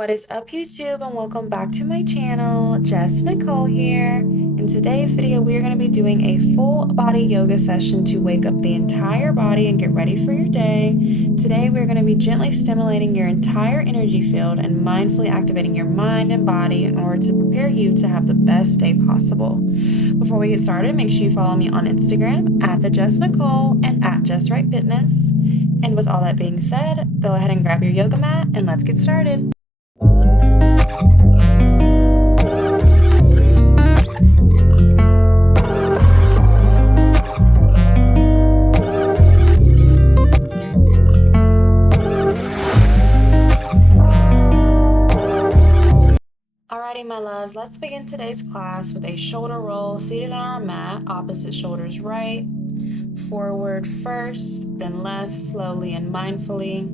What is up, YouTube, and welcome back to my channel. Jess Nicole here. In today's video, we are going to be doing a full body yoga session to wake up the entire body and get ready for your day. Today, we're going to be gently stimulating your entire energy field and mindfully activating your mind and body in order to prepare you to have the best day possible. Before we get started, make sure you follow me on Instagram at the Jess Nicole and at Jess Right Fitness. And with all that being said, go ahead and grab your yoga mat and let's get started. Alrighty, my loves, let's begin today's class with a shoulder roll seated on our mat, opposite shoulders right, forward first, then left, slowly and mindfully,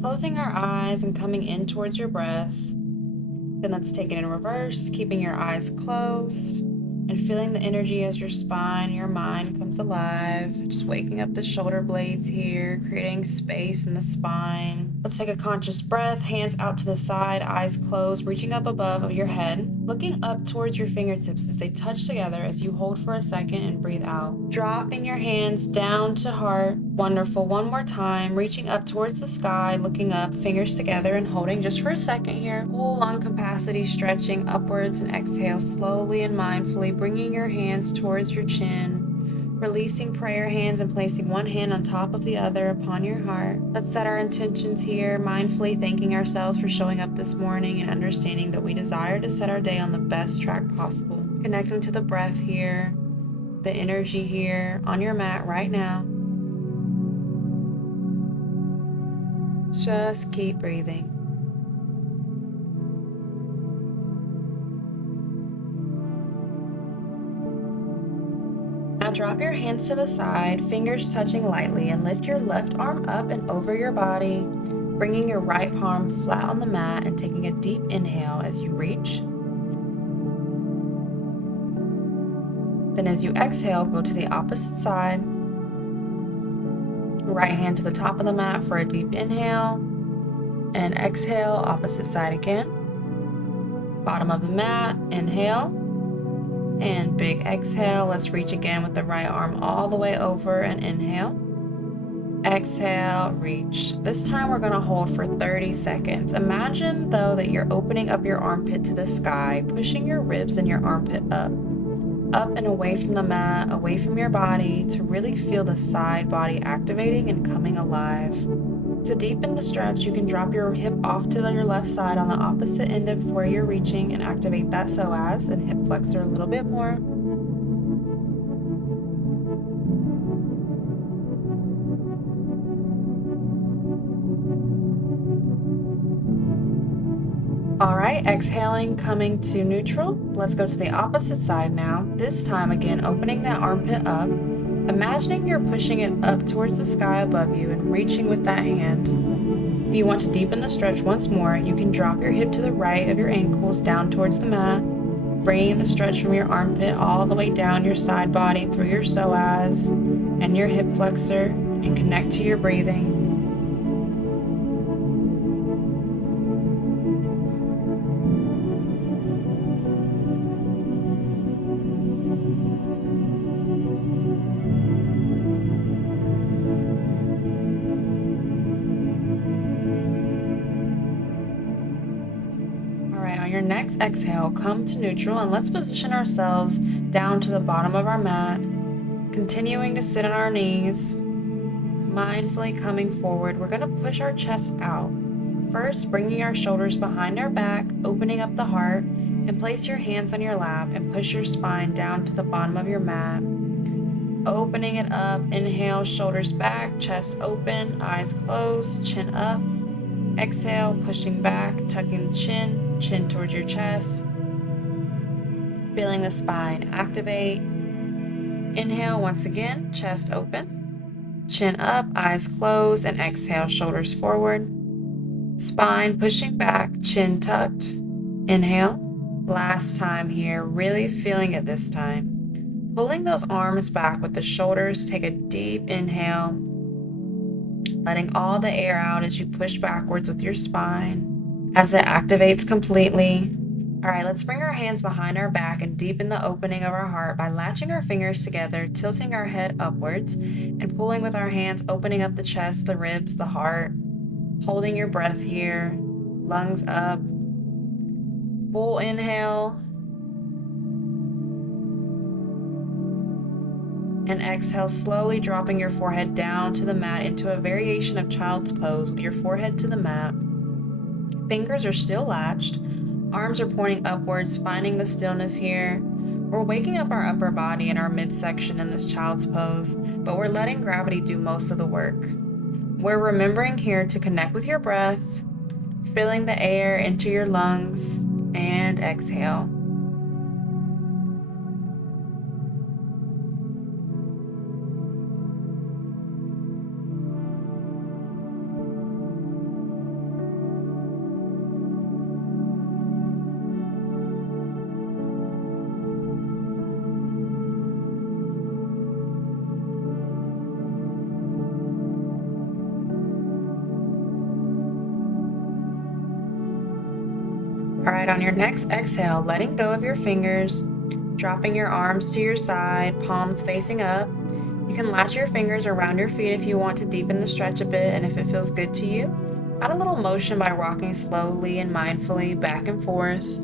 closing our eyes and coming in towards your breath. Then let's take it in reverse, keeping your eyes closed and feeling the energy as your spine, your mind comes alive. Just waking up the shoulder blades here, creating space in the spine. Let's take a conscious breath, hands out to the side, eyes closed, reaching up above your head, looking up towards your fingertips as they touch together as you hold for a second and breathe out. Dropping your hands down to heart. Wonderful. One more time, reaching up towards the sky, looking up, fingers together and holding just for a second here. Full lung capacity, stretching upwards, and exhale slowly and mindfully, bringing your hands towards your chin. Releasing prayer hands and placing one hand on top of the other upon your heart. Let's set our intentions here, mindfully thanking ourselves for showing up this morning and understanding that we desire to set our day on the best track possible. Connecting to the breath here, the energy here on your mat right now. Just keep breathing. Now drop your hands to the side, fingers touching lightly, and lift your left arm up and over your body, bringing your right palm flat on the mat and taking a deep inhale as you reach. Then as you exhale, go to the opposite side. Right hand to the top of the mat for a deep inhale, and exhale, opposite side again. Bottom of the mat, inhale. And big exhale. Let's reach again with the right arm all the way over and inhale. Exhale, reach. This time we're going to hold for 30 seconds. Imagine though that you're opening up your armpit to the sky, pushing your ribs and your armpit up and away from the mat, away from your body, to really feel the side body activating and coming alive. To deepen the stretch, you can drop your hip off to your left side on the opposite end of where you're reaching and activate that psoas and hip flexor a little bit more. All right, exhaling, coming to neutral. Let's go to the opposite side now. This time again, opening that armpit up. Imagining you're pushing it up towards the sky above you and reaching with that hand. If you want to deepen the stretch once more, you can drop your hip to the right of your ankles down towards the mat, bringing the stretch from your armpit all the way down your side body through your psoas and your hip flexor, and connect to your breathing. Your next exhale, come to neutral, and let's position ourselves down to the bottom of our mat, continuing to sit on our knees, mindfully coming forward. We're going to push our chest out. First, bringing our shoulders behind our back, opening up the heart, and place your hands on your lap and push your spine down to the bottom of your mat. Opening it up, inhale, shoulders back, chest open, eyes closed, chin up. Exhale, pushing back, tucking the chin towards your chest, feeling the spine activate. Inhale once again, chest open, chin up, eyes closed, and exhale, shoulders forward, spine pushing back, chin tucked. Inhale. Last time here, really feeling it this time. Pulling those arms back with the shoulders, take a deep inhale, letting all the air out as you push backwards with your spine. as it activates completely. All right, let's bring our hands behind our back and deepen the opening of our heart by latching our fingers together, tilting our head upwards, and pulling with our hands, opening up the chest, the ribs, the heart, holding your breath here, lungs up. Full inhale. And exhale, slowly dropping your forehead down to the mat into a variation of child's pose with your forehead to the mat. Fingers are still latched. Arms are pointing upwards, finding the stillness here. We're waking up our upper body in our midsection in this child's pose, but we're letting gravity do most of the work. We're remembering here to connect with your breath, filling the air into your lungs, and exhale. All right, on your next exhale, letting go of your fingers, dropping your arms to your side, palms facing up. You can latch your fingers around your feet if you want to deepen the stretch a bit, and if it feels good to you, add a little motion by rocking slowly and mindfully back and forth.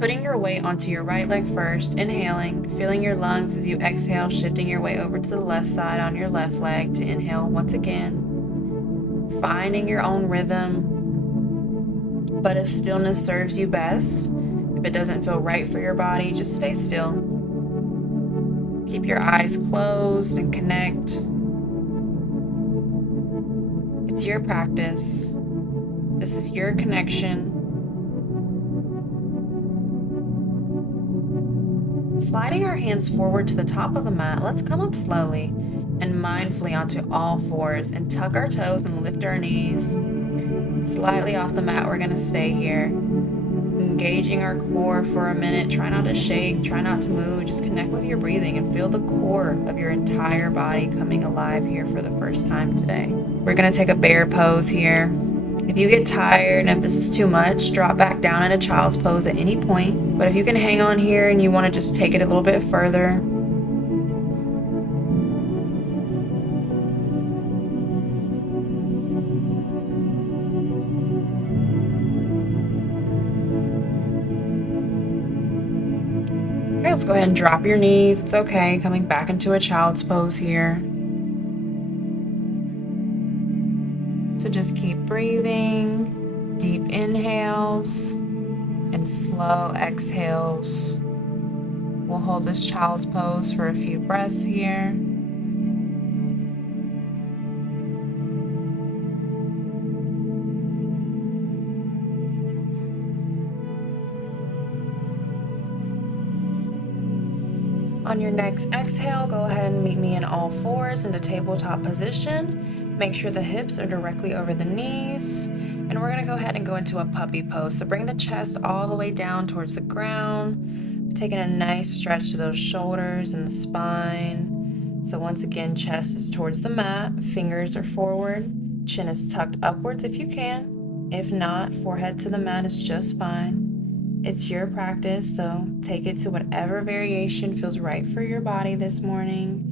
Putting your weight onto your right leg first, inhaling, feeling your lungs as you exhale, shifting your weight over to the left side on your left leg to inhale once again. Finding your own rhythm. But if stillness serves you best, if it doesn't feel right for your body, just stay still. Keep your eyes closed and connect. It's your practice. This is your connection. Sliding our hands forward to the top of the mat, let's come up slowly and mindfully onto all fours and tuck our toes and lift our knees. Slightly off the mat, we're going to stay here. Engaging our core for a minute. Try not to shake, try not to move. Just connect with your breathing and feel the core of your entire body coming alive here for the first time today. We're going to take a bear pose here. If you get tired and if this is too much, drop back down into child's pose at any point. But if you can hang on here and you want to just take it a little bit further, okay, let's go ahead and drop your knees. It's okay. Coming back into a child's pose here. So just keep breathing, deep inhales and slow exhales. We'll hold this child's pose for a few breaths here. On your next exhale, go ahead and meet me in all fours into tabletop position. Make sure the hips are directly over the knees. And we're gonna go ahead and go into a puppy pose. So bring the chest all the way down towards the ground. Taking a nice stretch to those shoulders and the spine. So once again, chest is towards the mat, fingers are forward, chin is tucked upwards if you can. If not, forehead to the mat is just fine. It's your practice, so take it to whatever variation feels right for your body this morning.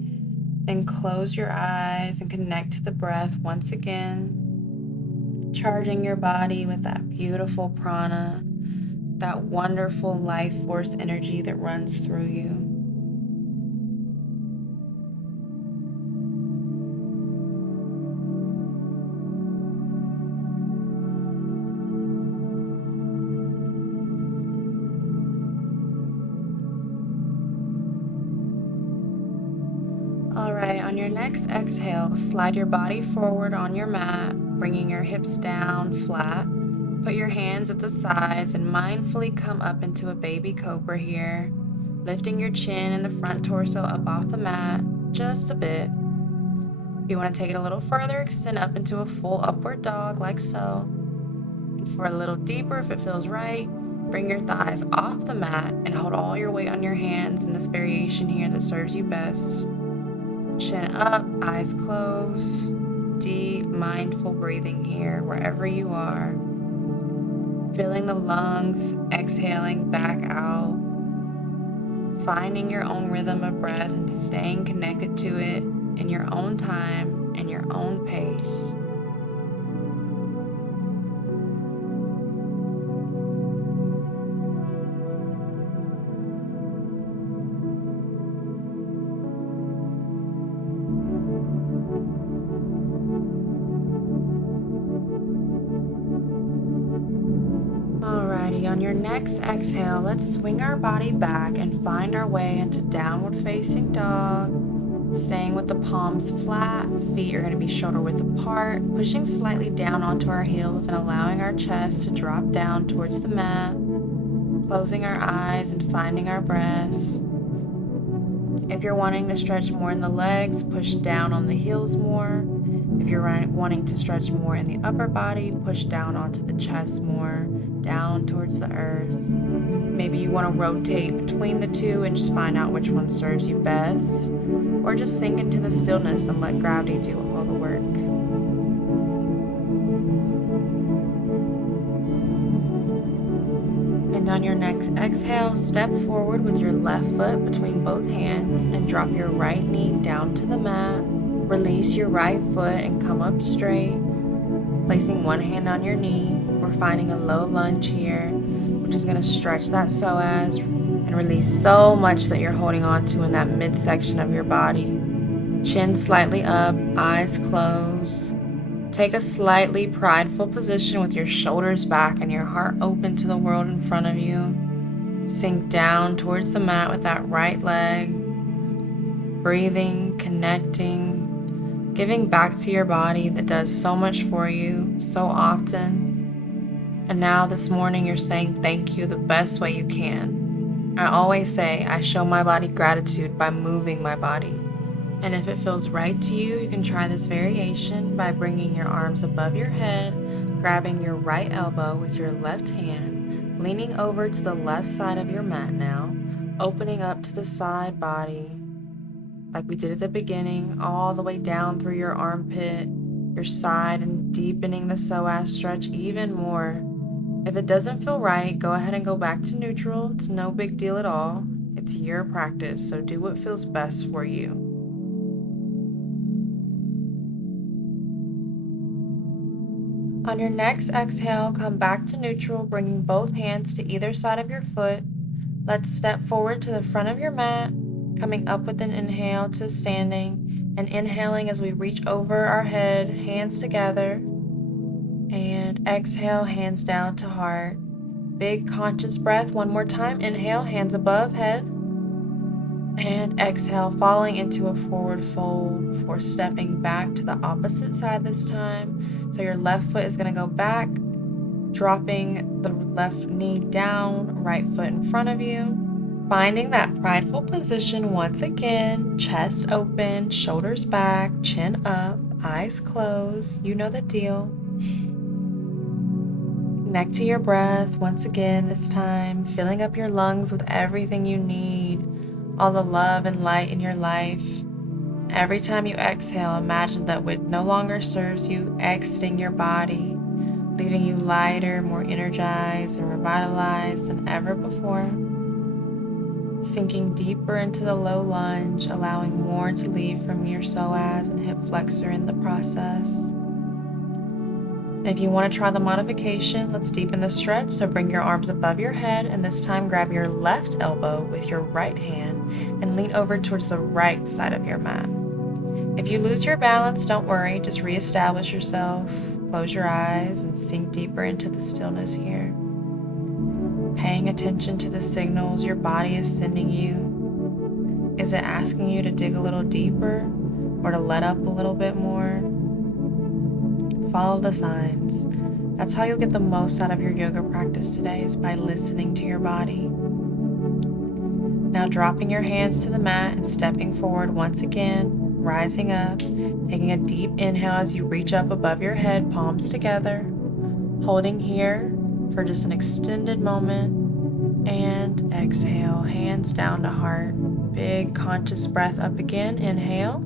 Then close your eyes and connect to the breath once again, charging your body with that beautiful prana, that wonderful life force energy that runs through you. All right, on your next exhale, slide your body forward on your mat, bringing your hips down flat. Put your hands at the sides and mindfully come up into a baby cobra here, lifting your chin and the front torso up off the mat just a bit. If you want to take it a little further, extend up into a full upward dog like so. And for a little deeper, if it feels right, bring your thighs off the mat and hold all your weight on your hands in this variation here that serves you best. Chin up, eyes closed, deep mindful breathing here wherever you are. Filling the lungs, exhaling back out. Finding your own rhythm of breath and staying connected to it in your own time and your own pace. Alrighty, on your next exhale, let's swing our body back and find our way into downward facing dog. Staying with the palms flat, feet are going to be shoulder width apart, pushing slightly down onto our heels and allowing our chest to drop down towards the mat. Closing our eyes and finding our breath. If you're wanting to stretch more in the legs, push down on the heels more. If you're wanting to stretch more in the upper body, push down onto the chest more, down towards the earth. Maybe you want to rotate between the two and just find out which one serves you best. Or just sink into the stillness and let gravity do all the work. And on your next exhale, step forward with your left foot between both hands and drop your right knee down to the mat. Release your right foot and come up straight. Placing one hand on your knee, we're finding a low lunge here, which is going to stretch that psoas and release so much that you're holding on to in that midsection of your body. Chin slightly up, eyes closed. Take a slightly prideful position with your shoulders back and your heart open to the world in front of you. Sink down towards the mat with that right leg. Breathing, connecting, giving back to your body that does so much for you so often. And now this morning you're saying thank you the best way you can. I always say I show my body gratitude by moving my body. And if it feels right to you, you can try this variation by bringing your arms above your head, grabbing your right elbow with your left hand, leaning over to the left side of your mat now, opening up to the side body, like we did at the beginning, all the way down through your armpit, your side, and deepening the psoas stretch even more. If it doesn't feel right, go ahead and go back to neutral. It's no big deal at all. It's your practice, so do what feels best for you. On your next exhale, come back to neutral, bringing both hands to either side of your foot. Let's step forward to the front of your mat, coming up with an inhale to standing, and inhaling as we reach over our head, hands together, and exhale, hands down to heart. Big conscious breath, one more time. Inhale, hands above head, and exhale, falling into a forward fold before stepping back to the opposite side this time. So your left foot is going to go back, dropping the left knee down, right foot in front of you. Finding that prideful position once again, chest open, shoulders back, chin up, eyes closed. You know the deal. Connect to your breath once again this time, filling up your lungs with everything you need, all the love and light in your life. Every time you exhale, imagine that what no longer serves you, exiting your body, leaving you lighter, more energized and revitalized than ever before. Sinking deeper into the low lunge, allowing more to leave from your psoas and hip flexor in the process. If you want to try the modification, let's deepen the stretch. So bring your arms above your head, and this time grab your left elbow with your right hand and lean over towards the right side of your mat. If you lose your balance, don't worry, just reestablish yourself, close your eyes, and sink deeper into the stillness here. Paying attention to the signals your body is sending you. Is it asking you to dig a little deeper or to let up a little bit more? Follow the signs. That's how you'll get the most out of your yoga practice today, is by listening to your body. Now dropping your hands to the mat and stepping forward once again, rising up, taking a deep inhale as you reach up above your head, palms together, holding here for just an extended moment, and exhale, hands down to heart. Big conscious breath up again. Inhale,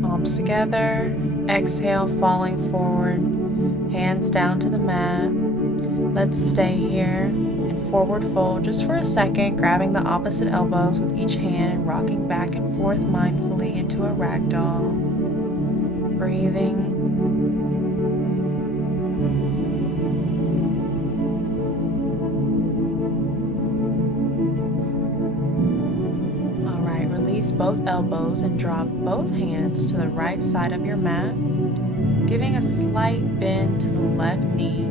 palms together. Exhale, falling forward, hands down to the mat. Let's stay here in forward fold just for a second, grabbing the opposite elbows with each hand and rocking back and forth mindfully into a ragdoll. Breathing. All right, release both elbows and drop both hands to the right side of your mat, giving a slight bend to the left knee.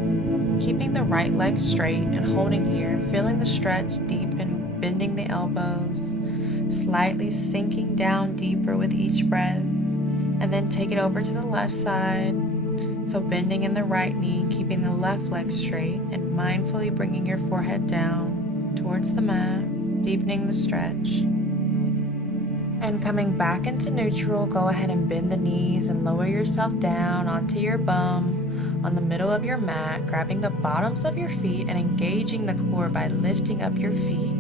Keeping the right leg straight and holding here, feeling the stretch deepen, bending the elbows, slightly sinking down deeper with each breath, and then take it over to the left side. So bending in the right knee, keeping the left leg straight, and mindfully bringing your forehead down towards the mat, deepening the stretch. And coming back into neutral, go ahead and bend the knees and lower yourself down onto your bum on the middle of your mat, grabbing the bottoms of your feet and engaging the core by lifting up your feet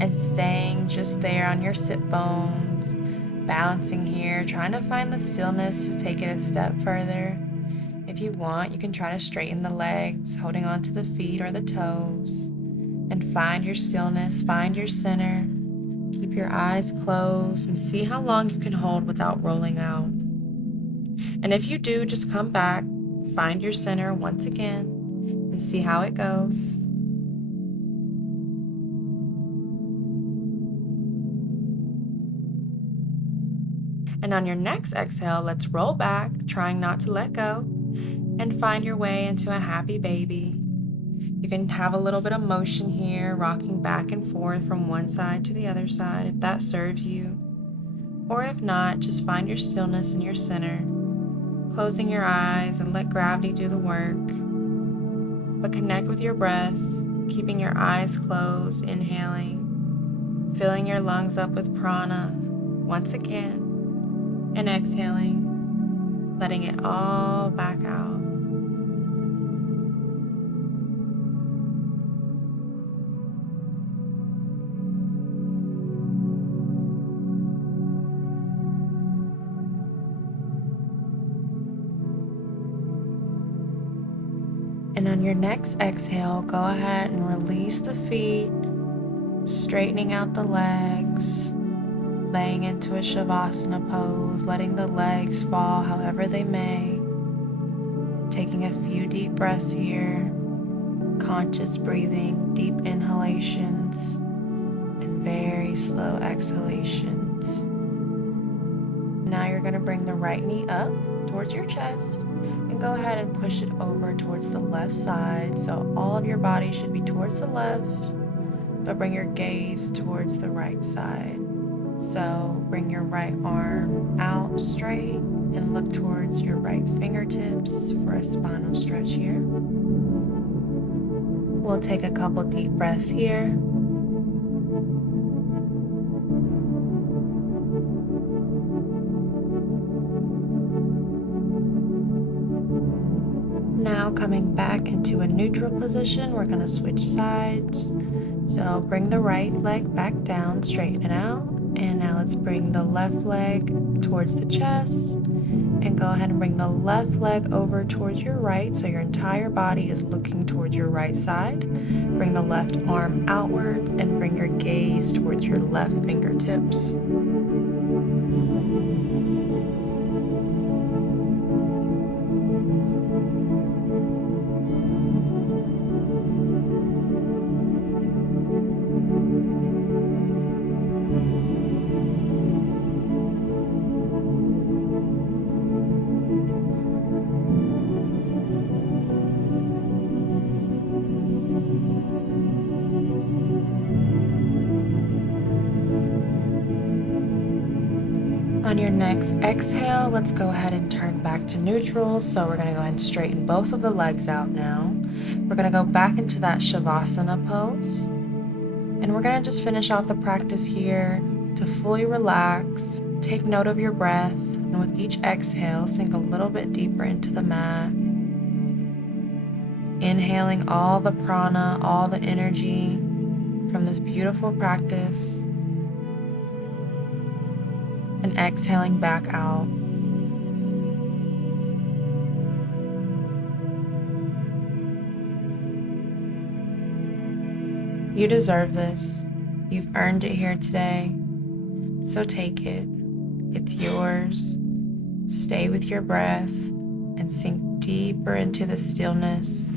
and staying just there on your sit bones, bouncing here, trying to find the stillness to take it a step further. If you want, you can try to straighten the legs, holding on to the feet or the toes, and find your stillness, find your center. Keep your eyes closed and see how long you can hold without rolling out. And if you do, just come back, find your center once again, and see how it goes. And on your next exhale, let's roll back, trying not to let go, and find your way into a happy baby. You can have a little bit of motion here, rocking back and forth from one side to the other side if that serves you. Or if not, just find your stillness in your center, closing your eyes and let gravity do the work. But connect with your breath, keeping your eyes closed, inhaling, filling your lungs up with prana once again, and exhaling, letting it all back out. And on your next exhale, go ahead and release the feet, straightening out the legs, laying into a Savasana pose, letting the legs fall however they may. Taking a few deep breaths here, conscious breathing, deep inhalations, and very slow exhalations. Now you're going to bring the right knee up towards your chest and go ahead and push it over towards the left side. So all of your body should be towards the left, but bring your gaze towards the right side. So bring your right arm out straight and look towards your right fingertips for a spinal stretch here. We'll take a couple deep breaths here. Now coming back into a neutral position, we're going to switch sides. So bring the right leg back down, straighten it out. And now let's bring the left leg towards the chest and go ahead and bring the left leg over towards your right. So your entire body is looking towards your right side. Bring the left arm outwards and bring your gaze towards your left fingertips. On your next exhale, let's go ahead and turn back to neutral. So we're going to go ahead and straighten both of the legs out now. We're going to go back into that Savasana pose. And we're going to just finish off the practice here to fully relax. Take note of your breath. And with each exhale, sink a little bit deeper into the mat. Inhaling all the prana, all the energy from this beautiful practice. And exhaling back out. You deserve this. You've earned it here today. So take it. It's yours. Stay with your breath and sink deeper into the stillness.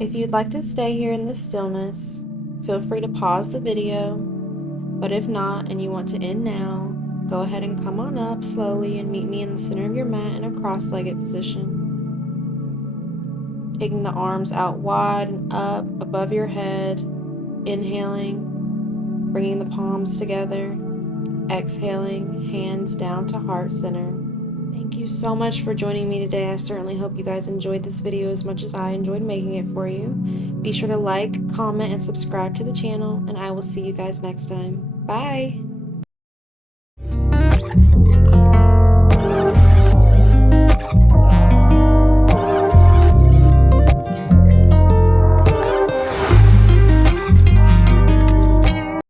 If you'd like to stay here in the stillness, feel free to pause the video, but if not and you want to end now, go ahead and come on up slowly and meet me in the center of your mat in a cross-legged position. Taking the arms out wide and up above your head, inhaling, bringing the palms together, exhaling, hands down to heart center. Thank you so much for joining me today. I certainly hope you guys enjoyed this video as much as I enjoyed making it for you. Be sure to like, comment, and subscribe to the channel, and I will see you guys next time. Bye!